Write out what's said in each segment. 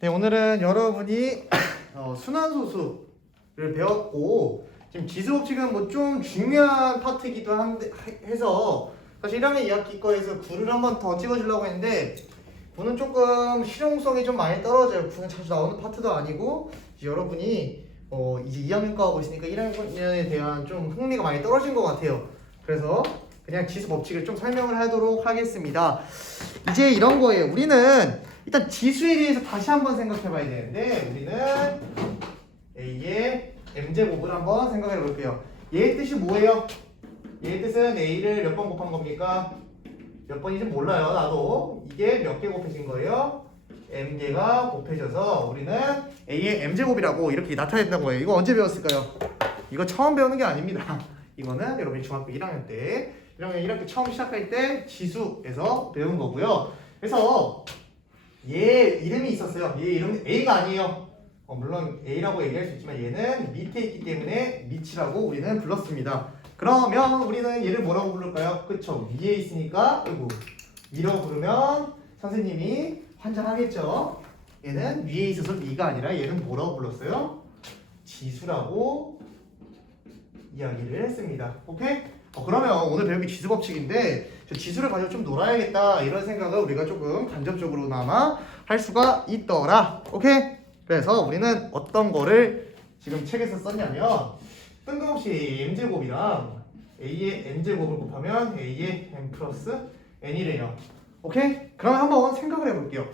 네, 오늘은 여러분이 순환소수를 배웠고 지금 지수법칙은 뭐 좀 중요한 파트이기도 해서 사실 1학년 2학기 거에서 9를 한 번 더 찍어주려고 했는데 9는 조금 실용성이 좀 많이 떨어져요. 9는 자주 나오는 파트도 아니고 이제 여러분이 이제 2학년 거 하고 있으니까 1학년에 대한 좀 흥미가 많이 떨어진 것 같아요. 그래서 그냥 지수법칙을 좀 설명을 하도록 하겠습니다. 이제 이런 거예요. 우리는 일단 지수에 대해서 다시 한번 생각해 봐야 되는데 우리는 A의 M제곱을 한번 생각해 볼게요. 얘의 뜻이 뭐예요? 얘의 뜻은 A를 몇 번 곱한 겁니까? 몇 번인지 몰라요. 나도. 이게 몇 개 곱해진 거예요? M개가 곱해져서 우리는 A의 M제곱이라고 이렇게 나타낸다는 거예요. 이거 언제 배웠을까요? 이거 처음 배우는 게 아닙니다. 이거는 여러분이 중학교 1학년 때 1학년 처음 시작할 때 지수에서 배운 거고요. 그래서 얘 이름이 있었어요. 얘 이름 A가 아니에요. 물론 A라고 얘기할 수 있지만 얘는 밑에 있기 때문에 밑이라고 우리는 불렀습니다. 그러면 우리는 얘를 뭐라고 부를까요? 그쵸? 위에 있으니까 아이고 위라고 부르면 선생님이 환장하겠죠? 얘는 위에 있어서 위가 아니라 얘는 뭐라고 불렀어요? 지수라고 이야기를 했습니다. 오케이? 그러면 오늘 배울 게 지수법칙인데 저 지수를 가지고 좀 놀아야겠다 이런 생각을 우리가 조금 간접적으로나마 할 수가 있더라. 오케이? 그래서 우리는 어떤 거를 지금 책에서 썼냐면 뜬금없이 M제곱이랑 A의 N제곱을 곱하면 A의 N 플러스 N이래요. 오케이? 그럼 한번 생각을 해볼게요.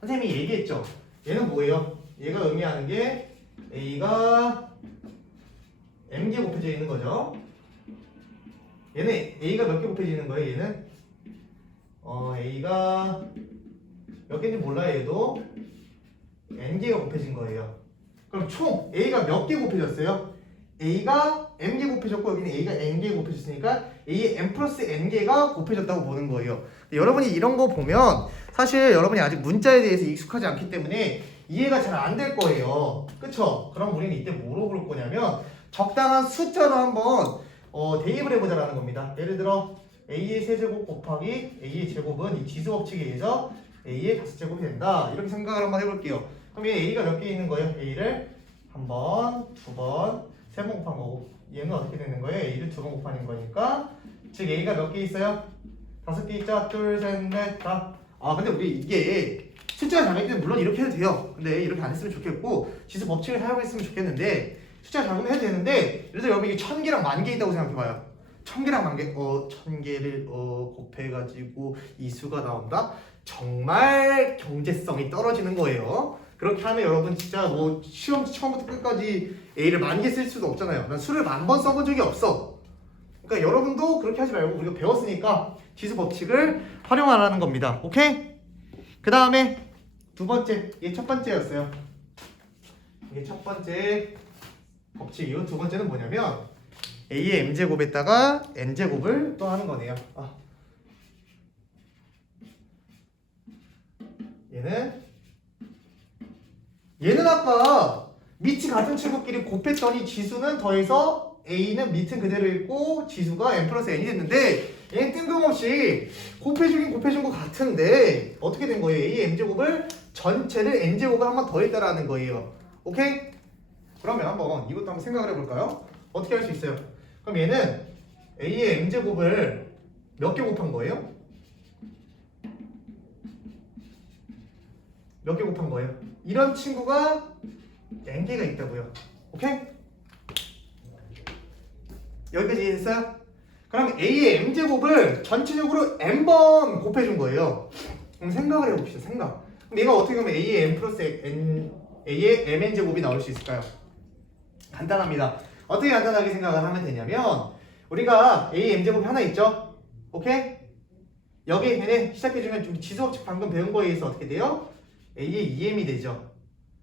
선생님이 얘기했죠? 얘는 뭐예요? 얘가 의미하는 게 A가 M개 곱해져 있는 거죠. 얘는 A가 몇 개 곱해지는 거예요? 얘는 A가 몇 개인지 몰라요. 얘도 N개가 곱해진 거예요. 그럼 총 A가 몇 개 곱해졌어요? A가 M개 곱해졌고 여기는 A가 N개 곱해졌으니까 A의 M 플러스 N개가 곱해졌다고 보는 거예요. 여러분이 이런 거 보면 사실 여러분이 아직 문자에 대해서 익숙하지 않기 때문에 이해가 잘 안 될 거예요. 그쵸? 그럼 우리는 이때 뭐로 볼 거냐면 적당한 숫자로 한번 대입을 해보자라는 겁니다. 예를 들어 A의 세제곱 곱하기 A의 제곱은 이 지수법칙에 의해서 A의 5제곱이 된다. 이렇게 생각을 한번 해볼게요. 그럼 얘 A가 몇 개 있는 거예요? A를 한 번, 두 번, 세 번 곱한 거고 얘는 어떻게 되는 거예요? A를 두 번 곱하는 거니까 즉 A가 몇 개 있어요? 5개 있죠? 둘, 셋, 넷, 다. 근데 우리 이게 숫자가 작을 때는 물론 이렇게 해도 돼요. 근데 이렇게 안 했으면 좋겠고 지수 법칙을 사용했으면 좋겠는데 숫자가 작으면 해도 되는데 예를 들어 여러분 이게 1000개랑 10,000개 있다고 생각해봐요. 1000개랑 10,000개 1000개를 곱해가지고 이 수가 나온다? 정말 경제성이 떨어지는 거예요. 그렇게 하면 여러분 진짜 뭐 시험 처음부터 끝까지 A를 10,000개 쓸 수도 없잖아요. 난 수를 10,000번 써본 적이 없어. 그러니까 여러분도 그렇게 하지 말고 우리가 배웠으니까 지수 법칙을 활용하라는 겁니다. 오케이? 그 다음에 두 번째, 이게 첫 번째였어요. 이게 첫 번째 법칙이고 두 번째는 뭐냐면 A의 M제곱에다가 N제곱을 또 하는 거네요. 얘는 아까 밑이 같은 친구끼리 곱했더니 지수는 더해서 A는 밑은 그대로 있고 지수가 N 플러스 N이 됐는데 얘는 뜬금없이 곱해주긴 곱해준 것 같은데 어떻게 된 거예요? A의 M제곱을 전체를 N제곱을 한 번 더했다라는 거예요. 오케이? 그러면 한번 이것도 한번 생각을 해볼까요? 어떻게 할 수 있어요? 그럼 얘는 A의 M제곱을 몇 개 곱한 거예요? 몇 개 곱한 거예요? 이런 친구가 N개가 있다고요. 오케이? 여기까지 이해했어요? 그럼 A의 M제곱을 전체적으로 N번 곱해준 거예요. 그럼 생각을 해봅시다. 생각. 그럼 얘가 어떻게 보면 A의 M 플러스 N, A의 MN제곱이 나올 수 있을까요? 간단합니다. 어떻게 간단하게 생각을 하면 되냐면 우리가 A의 M제곱이 하나 있죠? 오케이? 여기 얘네 시작해주면 좀 지수법칙 방금 배운 거에 의해서 어떻게 돼요? A의 2M이 되죠.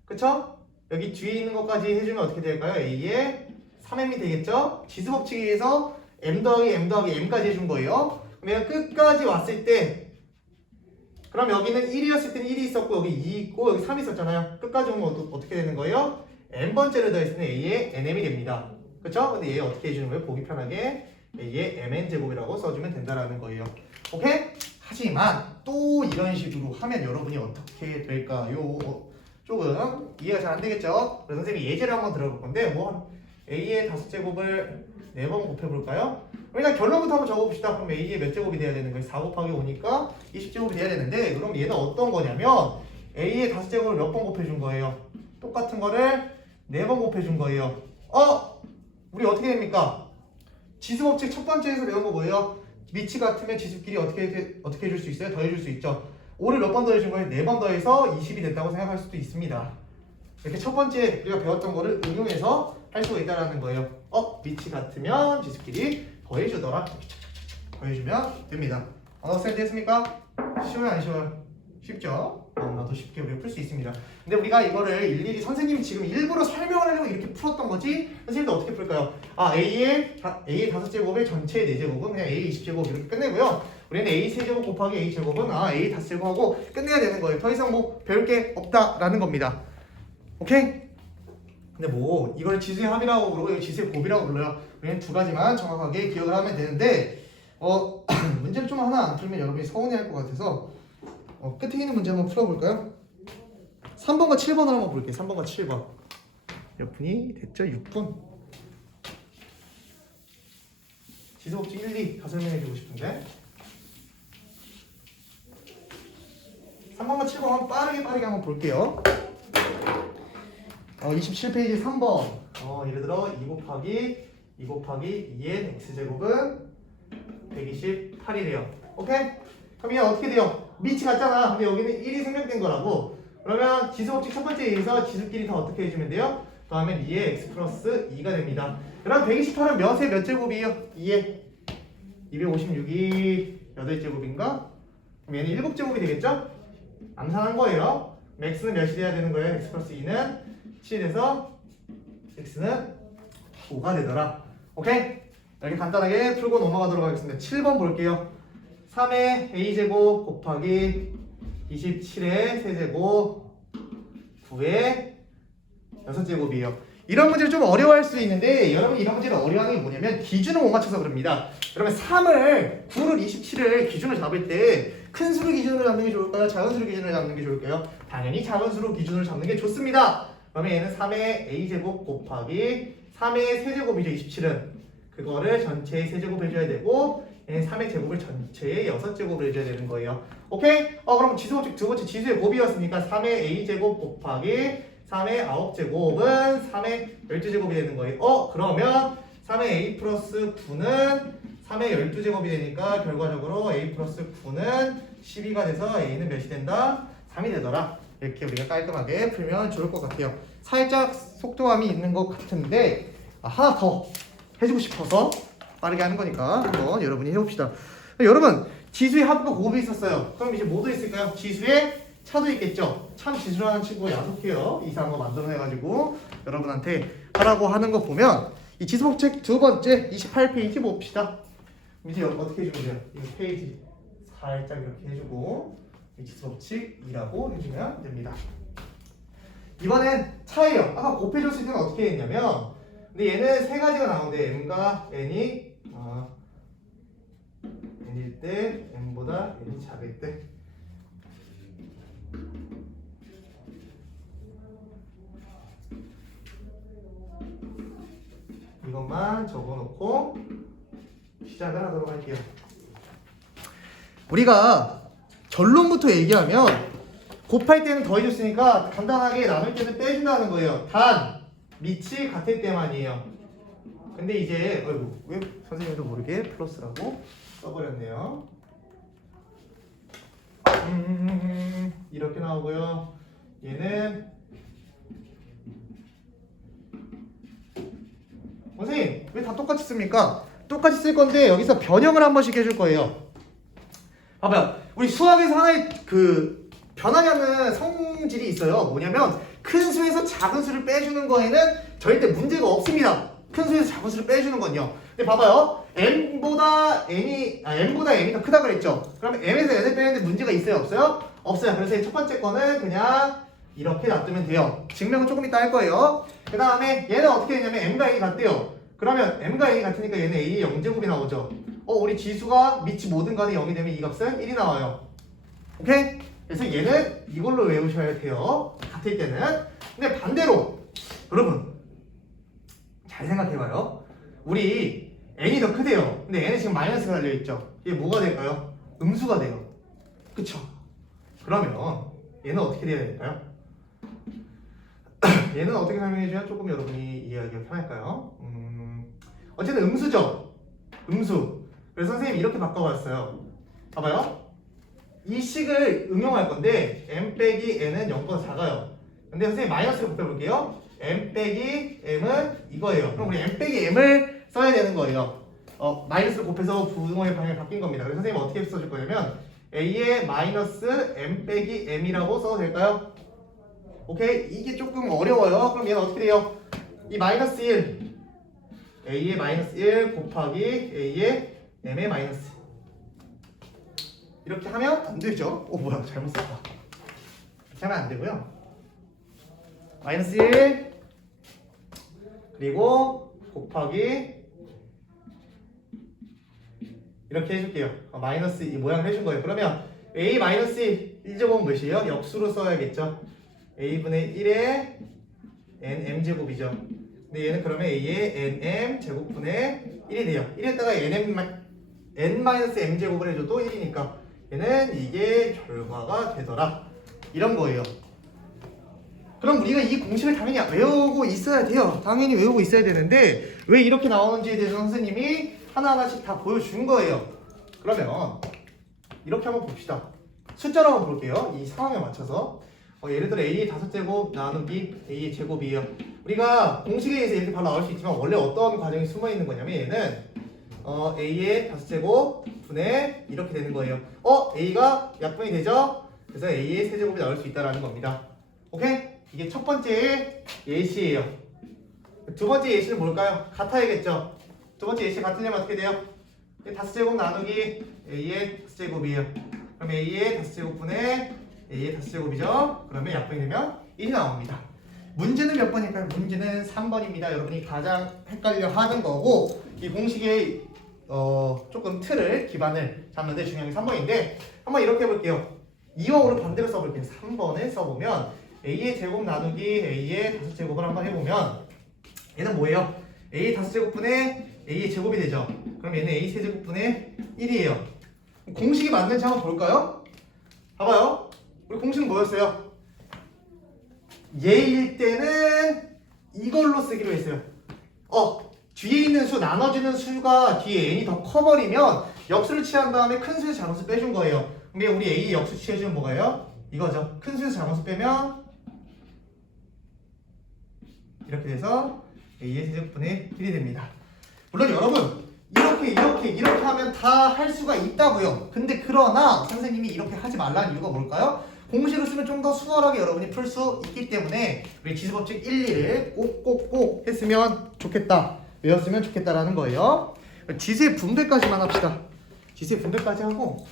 그쵸? 여기 뒤에 있는 것까지 해주면 어떻게 될까요? A의 3M이 되겠죠? 지수법칙에 의해서 M 더하기 M 더하기 M까지 해준 거예요. 그럼 얘가 끝까지 왔을 때 그럼 여기는 1이었을 때는 1이 있었고 여기 2 있고 여기 3 있었잖아요. 끝까지 오면 어떻게 되는 거예요? N번째를 더했을 때 A의 NM이 됩니다. 그쵸? 근데 얘 어떻게 해주는 거예요? 보기 편하게 A의 MN제곱이라고 써주면 된다라는 거예요. 오케이? 하지만 또 이런 식으로 하면 여러분이 어떻게 될까요? 조금 이해가 잘 안 되겠죠? 그래서 선생님이 예제를 한번 들어볼 건데 뭐 A의 5제곱을 4번 곱해볼까요? 일단 결론부터 한번 적어봅시다. 그럼 A의 몇 제곱이 돼야 되는 거예요? 4 곱하기 5니까 20제곱이 돼야 되는데 그럼 얘는 어떤 거냐면 A의 5제곱을 몇 번 곱해준 거예요? 똑같은 거를 4번 곱해준 거예요. 우리 어떻게 됩니까? 지수법칙 첫 번째에서 배운 거 뭐예요? 밑이 같으면 지수끼리 어떻게 해줄 수 있어요? 더해줄 수 있죠. 5를 몇 번 더해준 거예요? 4번 더해서 20이 됐다고 생각할 수도 있습니다. 이렇게 첫 번째 우리가 배웠던 거를 응용해서 할 수가 있다는 거예요. 밑이 같으면 지수끼리 더해주더라. 더해주면 됩니다. 언어스탠드 됐습니까? 쉬워요 안 쉬워요? 쉽죠? 너무나도 쉽게 우리가 풀 수 있습니다. 근데 우리가 이거를 일일이 선생님이 지금 일부러 설명을 하려고 이렇게 풀었던 거지 선생님도 어떻게 풀까요? A의 5제곱의 전체 4제곱은 그냥 A 20제곱 이렇게 끝내고요. 우리는 A 세제곱 곱하기 A 제곱은 A 5제곱하고 끝내야 되는 거예요. 더 이상 뭐 배울 게 없다라는 겁니다. 오케이? 근데 뭐 이걸 지수의 합이라고 부르고 이거 지수의 곱이라고 불러요. 우리는 두 가지만 정확하게 기억을 하면 되는데 문제를 좀 하나 안 풀면 여러분이 서운해할 것 같아서 끝에 있는 문제 한번 풀어볼까요? 3번과 7번을 한번 볼게요. 3번과 7번 몇 분이 됐죠? 6분. 지수법칙 1, 2 다 설명해주고 싶은데 3번과 7번 빠르게 한번 볼게요. 27페이지 3번 예를 들어 2 곱하기 2의 x제곱은 128이래요. 오케이? 그럼 얘는 어떻게 돼요? 밑이 같잖아. 근데 여기는 1이 생략된 거라고. 그러면 지수법칙 첫 번째에 의해서 지수끼리 다 어떻게 해주면 돼요? 더하면 2의 x 플러스 2가 됩니다. 그럼 128은 몇 제곱이에요? 2의 256이 8제곱인가? 그럼 얘는 7제곱이 되겠죠? 암산한 거예요. x는 몇이 돼야 되는 거예요? x 플러스 2는 7이 돼서 x는 5가 되더라. 오케이? 이렇게 간단하게 풀고 넘어가도록 하겠습니다. 7번 볼게요. 3의 a제곱 곱하기 27의 세제곱 9의 6제곱이에요. 이런 문제를 좀 어려워할 수 있는데 여러분이 이런 문제를 어려워하는 게 뭐냐면 기준을 못 맞춰서 그럽니다. 여러분 3을 9를 27을 기준을 잡을 때 큰 수를 기준으로 잡는 게 좋을까요? 작은 수를 기준으로 잡는 게 좋을까요? 당연히 작은 수로 기준으로 잡는 게 좋습니다. 그러면 얘는 3의 a제곱 곱하기 3의 세제곱이죠. 27은 그거를 전체의 세제곱 해줘야 되고 얘는 3의 제곱을 전체의 6제곱을 해줘야 되는 거예요. 오케이? 그럼 지수법칙 두 번째 지수의 곱이었으니까 3의 a제곱 곱하기 3의 9제곱은 3의 12제곱이 되는 거예요. 그러면 3의 a 플러스 9는 3의 12제곱이 되니까 결과적으로 a 플러스 9는 12가 돼서 a는 몇이 된다? 3이 되더라. 이렇게 우리가 깔끔하게 풀면 좋을 것 같아요. 살짝 속도감이 있는 것 같은데 하나 더 해주고 싶어서 빠르게 하는 거니까 한번 여러분이 해봅시다. 여러분 지수의 합과 곱이 있었어요. 그럼 이제 뭐도 있을까요? 지수의 차도 있겠죠. 참 지수라는 친구가 야속해요. 이상한 거 만들어내가지고 여러분한테 하라고 하는 거 보면 이 지수법칙 두 번째 28페이지 봅시다. 이제 어떻게 해주면 돼요? 이 페이지 살짝 이렇게 해주고 이 지수법칙 2라고 해주면 됩니다. 이번엔 차예요. 아까 곱해줬을 때는 어떻게 했냐면 근데 얘는 세 가지가 나오는데 m과 n이 n일 때 m보다 n이 작을 때 이것만 적어놓고 시작을 하도록 할게요. 우리가 결론부터 얘기하면 곱할 때는 더해줬으니까 간단하게 나눌 때는 빼준다는 거예요. 단 밑이 같을 때만이에요. 근데 이제 왜 선생님도 모르게 플러스라고 써버렸네요. 이렇게 나오고요. 얘는 선생님 왜 다 똑같이 씁니까? 똑같이 쓸 건데 여기서 변형을 한 번씩 해줄 거예요. 봐봐요. 우리 수학에서 하나의 변하게 하는 성질이 있어요. 뭐냐면 큰 수에서 작은 수를 빼주는 거에는 절대 문제가 없습니다. 큰 수에서 작은 수를 빼주는 건요. 근데 봐봐요. m보다 n이 더 크다 그랬죠. 그럼 m에서 n을 빼는데 문제가 있어요? 없어요? 없어요. 그래서 첫 번째 거는 그냥 이렇게 놔두면 돼요. 증명은 조금 이따 할 거예요. 그 다음에 얘는 어떻게 되냐면 m과 n이 같대요. 그러면 m과 n이 같으니까 얘는 a의 0제곱이 나오죠. 우리 지수가 밑이 뭐든 간에 0이 되면 이 값은 1이 나와요. 오케이? 그래서 얘는 이걸로 외우셔야 돼요. 같을 때는. 근데 반대로 여러분 잘 생각해봐요. 우리 n이 더 크대요. 근데 n은 지금 마이너스가 달려있죠. 이게 뭐가 될까요? 음수가 돼요. 그쵸? 그러면 얘는 어떻게 돼야 될까요? 얘는 어떻게 설명해주면 조금 여러분이 이해하기가 편할까요? 어쨌든 음수죠. 음수. 그래서 선생님이 이렇게 바꿔봤어요. 봐봐요. 이 식을 응용할 건데 m 빼기 n은 0보다 작아요. 근데 선생님 마이너스를 곱해볼게요. m 빼기 m은 이거예요. 그럼 우리 m 빼기 m을 써야 되는 거예요. 마이너스를 곱해서 부등호의 방향이 바뀐 겁니다. 그래서 선생님 어떻게 써줄 거냐면 a의 마이너스 m 빼기 m이라고 써도 될까요? 오케이? 이게 조금 어려워요. 그럼 얘는 어떻게 돼요? 이 마이너스 1 a의 마이너스 1 곱하기 a의 m의 마이너스 이렇게 하면 안 되죠? 뭐야 잘못 썼다. 이렇게 하면 안 되고요. 마이너스 1 그리고 곱하기 이렇게 해줄게요. 마이너스 이 모양을 해준 거예요. 그러면 a 마이너스 1제곱은 몇이에요? 역수로 써야겠죠. a분의 1의 nm제곱이죠. 근데 얘는 그러면 a의 nm제곱분의 1이 돼요. 1에다가 n-m제곱을 해줘도 1이니까 얘는 이게 결과가 되더라. 이런 거예요. 그럼 우리가 이 공식을 당연히 외우고 있어야 돼요. 당연히 외우고 있어야 되는데 왜 이렇게 나오는지에 대해서 선생님이 하나하나씩 다 보여준 거예요. 그러면 이렇게 한번 봅시다. 숫자로 한번 볼게요. 이 상황에 맞춰서 예를 들어 a의 5제곱 나누기 a의 제곱이에요. 우리가 공식에 의해서 이렇게 바로 나올 수 있지만 원래 어떤 과정이 숨어 있는 거냐면 얘는 a의 5제곱 분의 이렇게 되는 거예요. a가 약분이 되죠? 그래서 a의 세제곱이 나올 수 있다는 겁니다. 오케이? 이게 첫 번째 예시예요. 두 번째 예시는 뭘까요? 같아야겠죠? 두 번째 예시 같으려면 어떻게 돼요? 5제곱 나누기 a의 5제곱이에요. 그럼 a의 5제곱분의 a의 5제곱이죠? 그러면 약분이 되면 1이 나옵니다. 문제는 몇 번일까요? 문제는 3번입니다. 여러분이 가장 헷갈려 하는 거고 이 공식의 조금 틀을 기반을 잡는 데 중요한 게 3번인데 한번 이렇게 해볼게요. 2와 5를 반대로 써볼게요. 3번을 써보면 a의 제곱 나누기 a의 5제곱을 한번 해보면 얘는 뭐예요? a의 5제곱분의 a의 제곱이 되죠. 그럼 얘는 a 세제곱분의 1이에요. 공식이 맞는지 한번 볼까요? 봐봐요. 우리 공식은 뭐였어요? 얘일 때는 이걸로 쓰기로 했어요. 뒤에 있는 수 나눠주는 수가 뒤에 n이 더 커버리면 역수를 취한 다음에 큰 수에서 작은 수 빼준 거예요. 근데 우리 a 역수 취해주면 뭐가요? 이거죠. 큰 수에서 작은 수 빼면 이렇게 돼서 a의 세제곱분의 1이 됩니다. 물론 여러분 이렇게 하면 다 할 수가 있다고요. 근데 그러나 선생님이 이렇게 하지 말라는 이유가 뭘까요? 공식을 쓰면 좀 더 수월하게 여러분이 풀 수 있기 때문에 우리 지수법칙 1, 2를 꼭꼭꼭 했으면 좋겠다. 외웠으면 좋겠다라는 거예요. 지수의 분배까지만 합시다. 지수의 분배까지 하고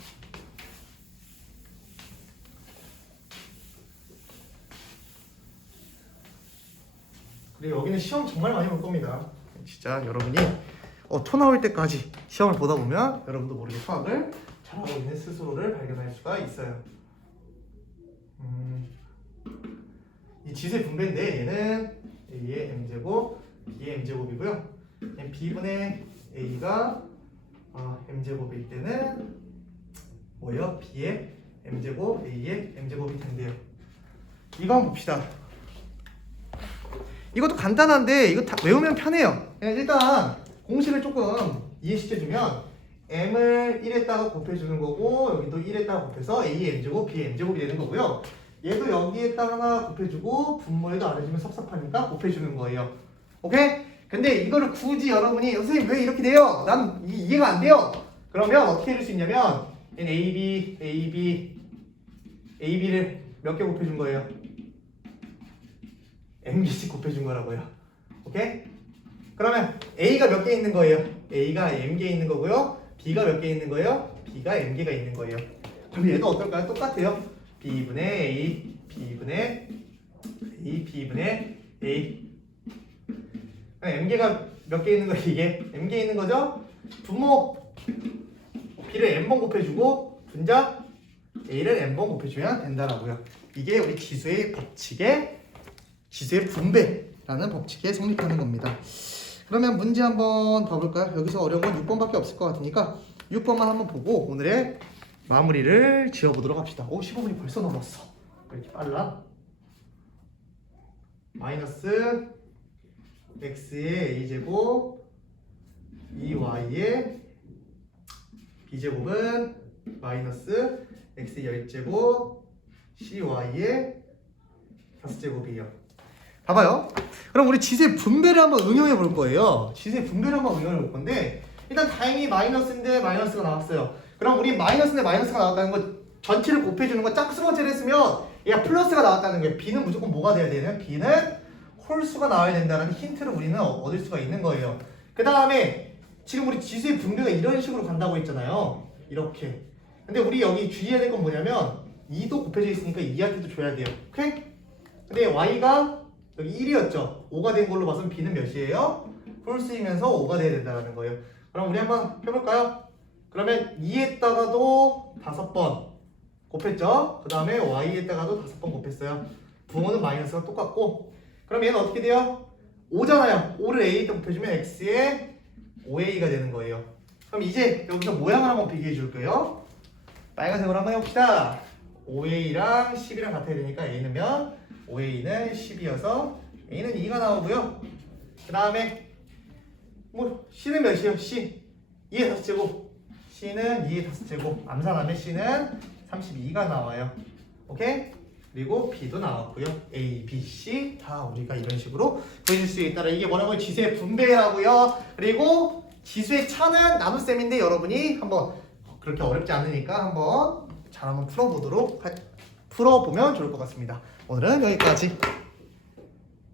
그리고 여기는 시험 정말 많이 볼 겁니다. 진짜 여러분이 토 나올 때까지 시험을 보다 보면 여러분도 모르게 수학을 잘하고 있는 스스로를 발견할 수가 있어요. 이 지수의 분배인데 얘는 a의 m제곱, b의 m제곱이고요. b분의 a가 m제곱일 때는 뭐예요? b의 m제곱, a의 m제곱이 된대요. 이거 한번 봅시다. 이것도 간단한데 이거 다 외우면 편해요. 그냥 일단 공식을 조금 이해시켜주면 m을 1에다가 곱해주는 거고 여기도 1에다가 곱해서 a의 m제곱, b의 m제곱이 되는 거고요. 얘도 여기에다 하나 곱해주고 분모에도 안 해주면 섭섭하니까 곱해주는 거예요. 오케이? 근데 이거를 굳이 여러분이 선생님 왜 이렇게 돼요? 난 이해가 안 돼요. 그러면 어떻게 해줄 수 있냐면 얘는 AB를 몇 개 곱해준 거예요? m개씩 곱해준 거라고요. 오케이? 그러면 A가 몇 개 있는 거예요? A가 m개 있는 거고요. B가 몇 개 있는 거예요? B가 m개가 있는 거예요. 그럼 얘도 어떨까요? 똑같아요. B분의 A, B분의 A, B분의 A. m개가 몇 개 있는 거예요? 이게 m개 있는 거죠? 분모 B를 m번 곱해주고 분자 A를 n번 곱해주면 된다라고요. 이게 우리 지수의 법칙의 지수의 분배라는 법칙에 성립하는 겁니다. 그러면 문제 한번 봐볼까요? 여기서 어려운 건 6번밖에 없을 것 같으니까 6번만 한번 보고 오늘의 마무리를 지어보도록 합시다. 오, 15분이 벌써 넘었어. 왜 이렇게 빨라? 마이너스 x의 a제곱 2y의 b제곱은 마이너스 x의 10제곱 cy의 5제곱이에요. 봐봐요. 그럼 우리 지수의 분배를 한번 응용해 볼 거예요. 지수의 분배를 한번 응용해 볼 건데 일단 다행히 마이너스인데 마이너스가 나왔어요. 그럼 우리 마이너스인데 마이너스가 나왔다는 거 전체를 곱해주는 거 짝수번째를 했으면 얘가 플러스가 나왔다는 거예요. b는 무조건 뭐가 돼야 되는? b는 홀수가 나와야 된다는 힌트를 우리는 얻을 수가 있는 거예요. 그 다음에 지금 우리 지수의 분배가 이런 식으로 간다고 했잖아요. 이렇게. 근데 우리 여기 주의해야 될 건 뭐냐면 2도 곱해져 있으니까 2한테도 줘야 돼요. 오케이? 근데 y가 여기 1이었죠. 5가 된 걸로 봐서는 b는 몇이에요? 홀수이면서 5가 돼야 된다는 거예요. 그럼 우리 한번 해볼까요? 그러면 2에다가도 5번 곱했죠. 그 다음에 y에다가도 5번 곱했어요. 부호는 마이너스가 똑같고 그럼 얘는 어떻게 돼요? 5잖아요. 5를 a에다 곱해주면 x에 5a가 되는 거예요. 그럼 이제 여기서 모양을 한번 비교해 줄게요. 빨간색으로 한번 해봅시다. 5a랑 10이랑 같아야 되니까 a는 몇? 5a는 10이어서 a는 2가 나오고요. 그 다음에 뭐 c는 몇이에요? c 2의 5제곱 c는 2의 5제곱 암산하면 c는 32가 나와요. 오케이? 그리고 b도 나왔고요. a, b, c 다 우리가 이런 식으로 보여줄 수 있다라. 이게 뭐라고요? 지수의 분배라고요. 그리고 지수의 차는 나눗셈인데 여러분이 한번 그렇게 어렵지 않으니까 한번 잘 한번 풀어보면 좋을 것 같습니다. 오늘은 여기까지.